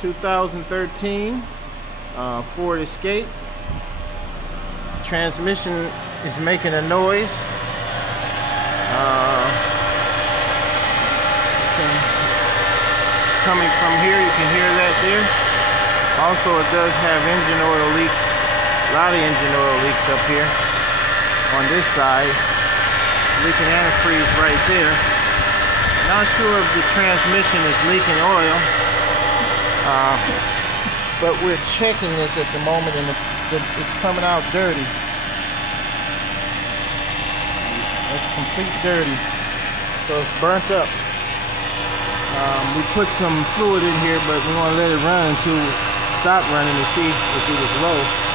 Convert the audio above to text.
2013 Ford Escape. Transmission is making a noise. It's coming from here, you can hear that there. Also, it does have engine oil leaks, a lot of engine oil leaks up here on this side. Leaking antifreeze right there. Not sure if the transmission is leaking oil, but we're checking this at the moment, and it's coming out dirty. It's complete dirty, so it's burnt up. We put some fluid in here, but we want to let it run until it stopped running to see if it was low.